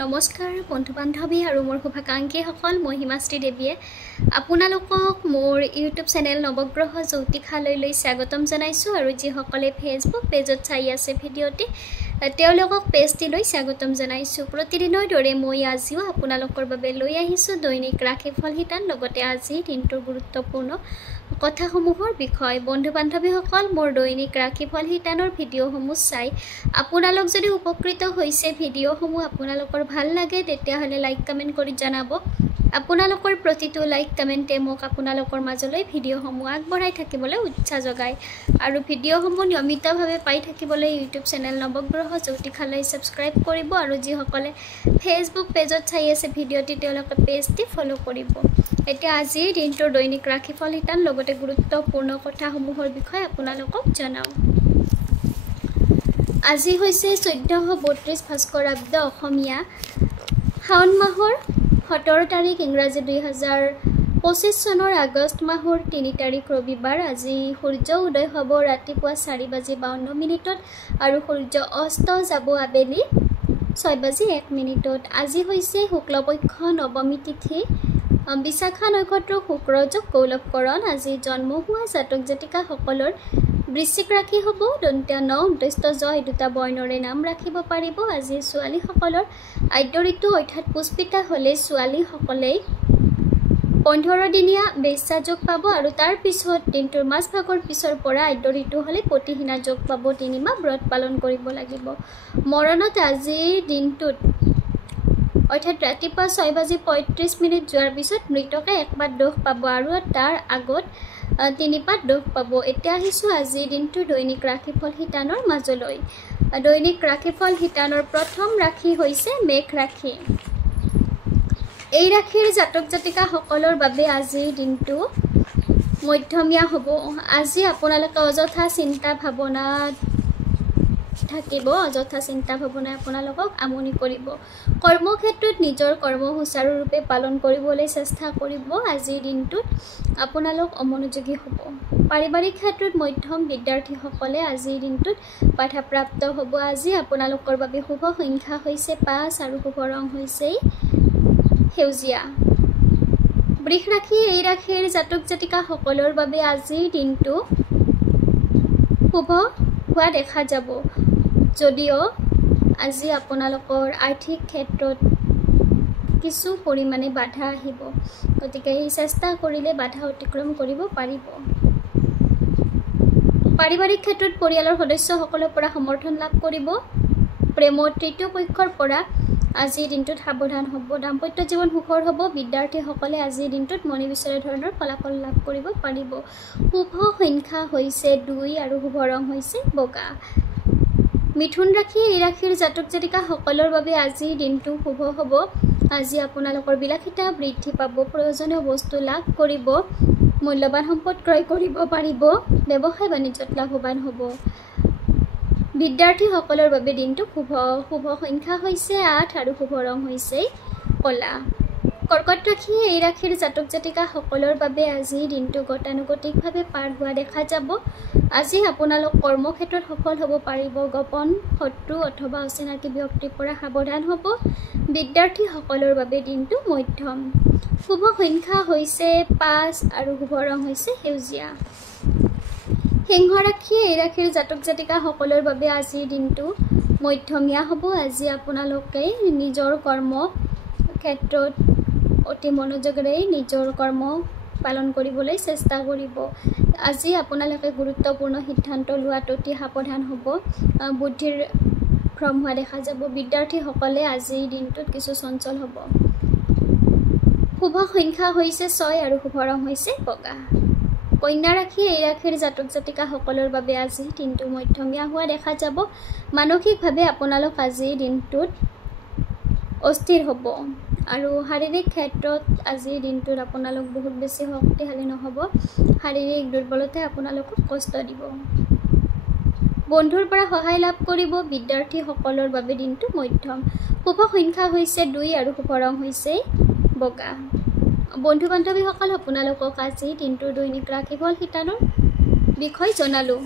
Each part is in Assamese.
নমস্কাৰ বন্ধু বান্ধৱী আৰু মোৰ শুভাকাংক্ষীসকল মই হিমাশ্ৰী দেৱীয়ে আপোনালোকক মোৰ ইউটিউব চেনেল নৱগ্ৰহ জ্যোতিষালয়লৈ স্বাগতম জনাইছোঁ আৰু যিসকলে ফেচবুক পেজত চাই আছে ভিডিঅ'টি তেওঁলোকক পেজটিলৈ স্বাগতম জনাইছোঁ। প্ৰতিদিনৰ দৰে মই আজিও আপোনালোকৰ বাবে লৈ আহিছোঁ দৈনিক ৰাশিফল শিতান, লগতে আজি দিনটোৰ গুৰুত্বপূৰ্ণ কথাসমূহৰ বিষয়। বন্ধু বান্ধৱীসকল, মোৰ দৈনিক ৰাশিফল শিতানৰ ভিডিঅ'সমূহ চাই আপোনালোক যদি উপকৃত হৈছে, ভিডিঅ'সমূহ আপোনালোকৰ ভাল লাগে, তেতিয়াহ'লে লাইক কমেণ্ট কৰি জনাব। আপোনালোকৰ প্ৰতিটো লাইক কমেণ্টে মোক আপোনালোকৰ মাজলৈ ভিডিঅ'সমূহ আগবঢ়াই থাকিবলৈ উৎসাহ যোগায় আৰু ভিডিঅ'সমূহ নিয়মিতভাৱে পাই থাকিবলৈ ইউটিউব চেনেল নৱগ্ৰহ জ্যোতিষালয় ছাবস্ক্ৰাইব কৰিব আৰু যিসকলে ফেচবুক পেজত চাই আছে ভিডিঅ'টি তেওঁলোকে পেজটি ফ'ল' কৰিব। এতিয়া আজিৰ দিনটোৰ দৈনিক ৰাশিফল শিতান লগতে গুৰুত্বপূৰ্ণ কথাসমূহৰ বিষয়ে আপোনালোকক জনাওঁ। আজি হৈছে 1432 ভাস্কৰাব্দ অসমীয়া শাওণ মাহৰ 17 তাৰিখ, ইংৰাজী 2025 চনৰ আগষ্ট মাহৰ 3 তাৰিখ ৰবিবাৰ। আজি সূৰ্য উদয় হ'ব ৰাতিপুৱা 4:52 আৰু সূৰ্য অস্ত যাব আবেলি 6:01। আজি হৈছে শুক্লপক্ষ নৱমী তিথি, বিশাখা নক্ষত্ৰ, শুক্ৰযোগ, কৌলভকৰণ। আজি জন্ম হোৱা জাতক জাতিকাসকলৰ বৃশ্চিক ৰাশি হ'ব দন্ত্য ন, উদ্দেশ্য জ এই দুটা বৰ্ণৰে নাম ৰাখিব পাৰিব। আজি ছোৱালীসকলৰ আদ্য ঋতু অৰ্থাৎ পুষ্পিতা হ'লে ছোৱালীসকলে 15 দিনীয়া বেশ্যা যোগ পাব আৰু তাৰ পিছত দিনটোৰ মাজভাগৰ পিছৰ পৰা আদ্য ঋতু হ'লে প্ৰতিহীনা যোগ পাব। 3 মাহ ব্ৰত পালন কৰিব লাগিব। মৰণত আজিৰ দিনটোত অৰ্থাৎ ৰাতিপুৱা 6:35 যোৱাৰ পিছত মৃতকে 1 পাত দোষ পাব আৰু তাৰ আগত 3 পাত দোষ পাব। এতিয়া আহিছোঁ আজিৰ দিনটোৰ দৈনিক ৰাশিফল শিতানৰ মাজলৈ। দৈনিক ৰাশিফল শিতানৰ প্ৰথম ৰাশি হৈছে মেঘ ৰাশি। এই ৰাশিৰ জাতক জাতিকাসকলৰ বাবে আজিৰ দিনটো মধ্যমীয়া হ'ব। আজি আপোনালোকে অযথা চিন্তা ভাৱনাত থাকিব, অযথা চিন্তা ভাৱনাই আপোনালোকক আমনি কৰিব। কৰ্মক্ষেত্ৰত নিজৰ কৰ্ম সুচাৰুৰূপে পালন কৰিবলৈ চেষ্টা কৰিব। আজিৰ দিনটোত আপোনালোক অমনোযোগী হ'ব। পাৰিবাৰিক ক্ষেত্ৰত মধ্যম, বিদ্যাৰ্থীসকলে আজিৰ দিনটোত বাধাপ্ৰাপ্ত হ'ব। আজি আপোনালোকৰ বাবে শুভ সংখ্যা হৈছে 5 আৰু শুভ ৰং হৈছে সেউজীয়া। বৃষ ৰাশি, এই ৰাশিৰ জাতক জাতিকাসকলৰ বাবে আজিৰ দিনটো শুভ হোৱা দেখা যাব, যদিও আজি আপোনালোকৰ আৰ্থিক ক্ষেত্ৰত কিছু পৰিমাণে বাধা আহিব, গতিকে এই চেষ্টা কৰিলে বাধা অতিক্ৰম কৰিব পাৰিব। পাৰিবাৰিক ক্ষেত্ৰত পৰিয়ালৰ সদস্যসকলৰ পৰা সমৰ্থন লাভ কৰিব। প্ৰেমৰ তৃতীয় পক্ষৰ পৰা আজিৰ দিনটোত সাৱধান হ'ব। দাম্পত্য জীৱন সুখৰ হ'ব। বিদ্যাৰ্থীসকলে আজিৰ দিনটোত মনে বিচৰা ধৰণৰ ফলাফল লাভ কৰিব পাৰিব। শুভ সংখ্যা হৈছে 2 আৰু শুভ ৰং হৈছে বগা। মিথুন ৰাশি, এই ৰাশিৰ জাতক জাতিকাসকলৰ বাবে আজিৰ দিনটো শুভ হ'ব। আজি আপোনালোকৰ বিলাসিতা বৃদ্ধি পাব, প্ৰয়োজনীয় বস্তু লাভ কৰিব, মূল্যৱান সম্পদ ক্ৰয় কৰিব পাৰিব, ব্যৱসায় বাণিজ্যত লাভৱান হ'ব। বিদ্যাৰ্থীসকলৰ বাবে দিনটো শুভ। শুভ সংখ্যা হৈছে 8 আৰু শুভ ৰং হৈছে ক'লা। কৰ্কট ৰাশি, এই ৰাশিৰ জাতক জাতিকাসকলৰ বাবে আজিৰ দিনটো গতানুগতিকভাৱে পাৰ হোৱা দেখা যাব। আজি আপোনালোক কৰ্মক্ষেত্ৰত সফল হ'ব পাৰিব। গোপন শত্ৰু অথবা অচিনাকি ব্যক্তিৰ পৰা সাৱধান হ'ব। বিদ্যাৰ্থীসকলৰ বাবে দিনটো মধ্যম। শুভ সংখ্যা হৈছে 5 আৰু শুভ ৰং হৈছে সেউজীয়া। সিংহ ৰাশি, এই ৰাশিৰ জাতক জাতিকাসকলৰ বাবে আজিৰ দিনটো মধ্যমীয়া হ'ব। আজি আপোনালোকে নিজৰ কৰ্ম ক্ষেত্ৰত অতি মনোযোগেৰে নিজৰ কৰ্ম পালন কৰিবলৈ চেষ্টা কৰিব। আজি আপোনালোকে গুৰুত্বপূৰ্ণ সিদ্ধান্ত লোৱাত অতি সাৱধান হ'ব। বুদ্ধিৰ ভ্ৰম হোৱা দেখা যাব। বিদ্যাৰ্থীসকলে আজিৰ দিনটোত কিছু চঞ্চল হ'ব। শুভ সংখ্যা হৈছে 6 আৰু শুভ ৰং হৈছে বগা। কন্যা ৰাশি, এই ৰাশিৰ জাতক জাতিকাসকলৰ বাবে আজিৰ দিনটো মধ্যমীয়া হোৱা দেখা যাব। মানসিকভাৱে আপোনালোক আজিৰ দিনটোত অস্থিৰ হ'ব আৰু শাৰীৰিক ক্ষেত্ৰত আজিৰ দিনটোত আপোনালোক বহুত বেছি শক্তিশালী নহ'ব। শাৰীৰিক দুৰ্বলতাই আপোনালোকক কষ্ট দিব। বন্ধুৰ পৰা সহায় লাভ কৰিব। বিদ্যাৰ্থীসকলৰ বাবে দিনটো মধ্যম। শুভ সংখ্যা হৈছে 2 আৰু শুভ ৰং হৈছে বগা। বন্ধু বান্ধৱীসকল, আপোনালোকক আজি দিনটোৰ দৈনিক ৰাশিফল শিতানৰ বিষয় জনালোঁ।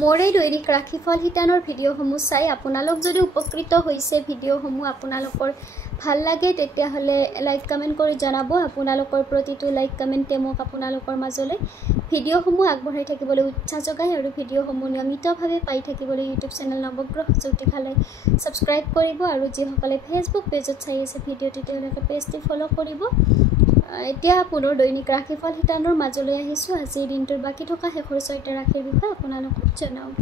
মোৰ এই দৈনিক ৰাশিফল শিতানৰ ভিডিঅ'সমূহ চাই আপোনালোক যদি উপকৃত হৈছে ভিডিঅ'সমূহ আপোনালোকৰ ভাল লাগে তেতিয়াহ'লে লাইক কমেণ্ট কৰি জনাব আপোনালোকৰ প্ৰতিটো লাইক কমেণ্টে মোক আপোনালোকৰ মাজলৈ ভিডিঅ'সমূহ আগবঢ়াই থাকিবলৈ উৎসাহ যোগায় আৰু ভিডিঅ'সমূহ নিয়মিতভাৱে পাই থাকিবলৈ ইউটিউব চেনেল নৱগ্ৰহ জ্যোতিষালয় ছাবস্ক্ৰাইব কৰিব আৰু যিসকলে ফেচবুক পেজত চাই আছে ভিডিঅ'টো তেওঁলোকে পেজটি ফ'ল' কৰিব এতিয়া পুনৰ দৈনিক ৰাশিফল শিতানৰ মাজলৈ আহিছোঁ আজিৰ দিনটোৰ বাকী থকা শেষৰ 6টা ৰাশিৰ বিষয়ে আপোনালোকক জনাওঁ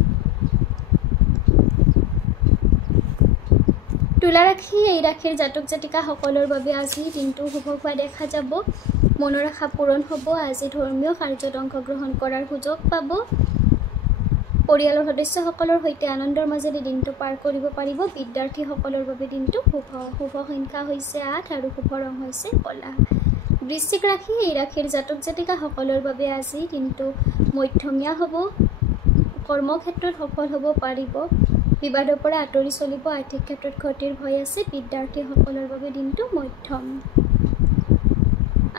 তুলা ৰাশি এই ৰাশিৰ জাতক জাতিকাসকলৰ বাবে আজি দিনটো শুভ হোৱা দেখা যাব মনৰ আশা পূৰণ হ'ব আজি ধৰ্মীয় কাৰ্যত অংশগ্ৰহণ কৰাৰ সুযোগ পাব পৰিয়ালৰ সদস্যসকলৰ সৈতে আনন্দৰ মাজেৰে দিনটো পাৰ কৰিব পাৰিব বিদ্যাৰ্থীসকলৰ বাবে দিনটো শুভ সংখ্যা হৈছে 8 আৰু শুভ ৰং হৈছে কলা বৃশ্চিক ৰাশি এই ৰাশিৰ জাতক জাতিকাসকলৰ বাবে আজি দিনটো মধ্যমীয়া হ'ব কৰ্মক্ষেত্ৰত সফল হ'ব পাৰিব বিবাদৰ পৰা আঁতৰি চলিব আৰ্থিক ক্ষেত্ৰত ক্ষতিৰ ভয় আছে বিদ্যাৰ্থীসকলৰ বাবে দিনটো মধ্যম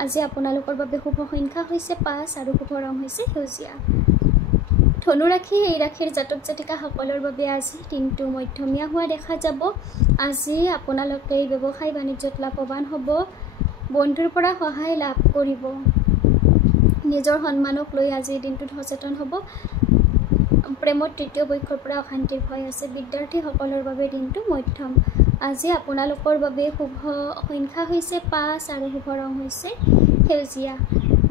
আজি আপোনালোকৰ বাবে শুভ সংখ্যা হৈছে 5 আৰু শুভ ৰং হৈছে সেউজীয়া ধনু ৰাশি এই ৰাশিৰ জাতক জাতিকাসকলৰ বাবে আজি দিনটো মধ্যমীয়া হোৱা দেখা যাব আজি আপোনালোকে ব্যৱসায় বাণিজ্যত লাভৱান হ'ব বন্ধুৰ পৰা সহায় লাভ কৰিব নিজৰ সন্মানক লৈ আজিৰ দিনটোত সচেতন হ'ব প্ৰেমত তৃতীয় পক্ষৰ পৰা অশান্তিৰ ভয় আছে বিদ্যাৰ্থীসকলৰ বাবে দিনটো মধ্যম আজি আপোনালোকৰ বাবে শুভ সংখ্যা হৈছে 5 আৰু শুভ ৰং হৈছে সেউজীয়া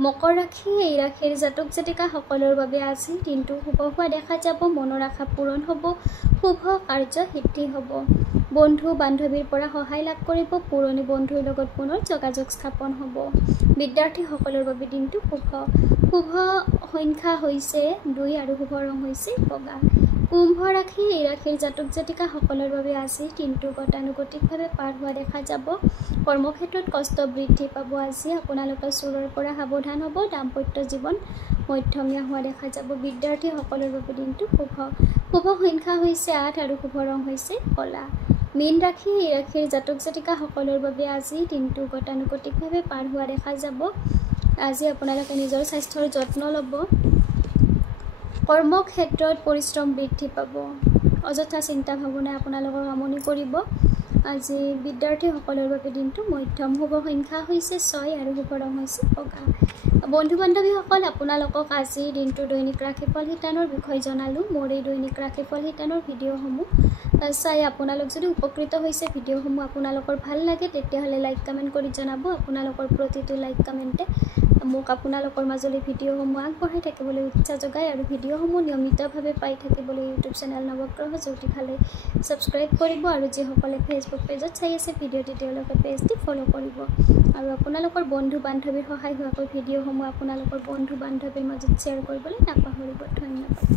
মকৰ ৰাশি এই ৰাশিৰ জাতক জাতিকাসকলৰ বাবে আজি দিনটো শুভ হোৱা দেখা যাব মনৰ আশা পূৰণ হ'ব শুভ কাৰ্য সিদ্ধি হ'ব বন্ধু বান্ধৱীৰ পৰা সহায় লাভ কৰিব পুৰণি বন্ধুৰ লগত পুনৰ যোগাযোগ স্থাপন হ'ব বিদ্যাৰ্থীসকলৰ বাবে দিনটো শুভ সংখ্যা হৈছে 2 আৰু শুভ ৰং হৈছে বগা কুম্ভ ৰাশি এই ৰাশিৰ জাতক জাতিকাসকলৰ বাবে আজি দিনটো গতানুগতিকভাৱে পাৰ হোৱা দেখা যাব কৰ্মক্ষেত্ৰত কষ্ট বৃদ্ধি পাব আজি আপোনালোকে চোৰৰ পৰা সাৱধান হ'ব দাম্পত্য জীৱন মধ্যমীয়া হোৱা দেখা যাব বিদ্যাৰ্থীসকলৰ বাবে দিনটো শুভ সংখ্যা হৈছে 8 আৰু শুভ ৰং হৈছে কলা মীন ৰাশি এই ৰাশিৰ জাতক জাতিকাসকলৰ বাবে আজি দিনটো গতানুগতিকভাৱে পাৰ হোৱা দেখা যাব আজি আপোনালোকে নিজৰ স্বাস্থ্যৰ যত্ন ল'ব কৰ্মক্ষেত্ৰত পৰিশ্ৰম বৃদ্ধি পাব অযথা চিন্তা ভাৱনাই আপোনালোকক আমনি কৰিব আজি বিদ্যাৰ্থীসকলৰ বাবে দিনটো মধ্যম শুভ সংখ্যা হৈছে 6 আৰু শুভ ৰং হৈছে বগা বন্ধু বান্ধৱীসকল আপোনালোকক আজি দিনটো দৈনিক ৰাশিফল শিতানৰ বিষয়ে জনালোঁ মোৰ এই দৈনিক ৰাশিফল শিতানৰ ভিডিঅ'সমূহ চাই আপোনালোক যদি উপকৃত হৈছে ভিডিঅ'সমূহ আপোনালোকৰ ভাল লাগে তেতিয়াহ'লে লাইক কমেণ্ট কৰি জনাব আপোনালোকৰ প্ৰতিটো লাইক কমেণ্টে মোক আপোনালোকৰ মাজলৈ ভিডিঅ'সমূহ আগবঢ়াই থাকিবলৈ উৎসাহ যোগায় আৰু ভিডিঅ'সমূহ নিয়মিতভাৱে পাই থাকিবলৈ ইউটিউব চেনেল নৱগ্ৰহ জ্যোতিষালয় ছাবস্ক্ৰাইব কৰিব আৰু যিসকলে ফেচবুক পেজত চাই আছে ভিডিঅ'টি তেওঁলোকে পেজটি ফ'ল' কৰিব আৰু আপোনালোকৰ বন্ধু বান্ধৱীৰ সহায় হোৱাকৈ ভিডিঅ'সমূহ আপোনালোকৰ বন্ধু বান্ধৱীৰ মাজত শ্বেয়াৰ কৰিবলৈ নাপাহৰিব ধন্যবাদ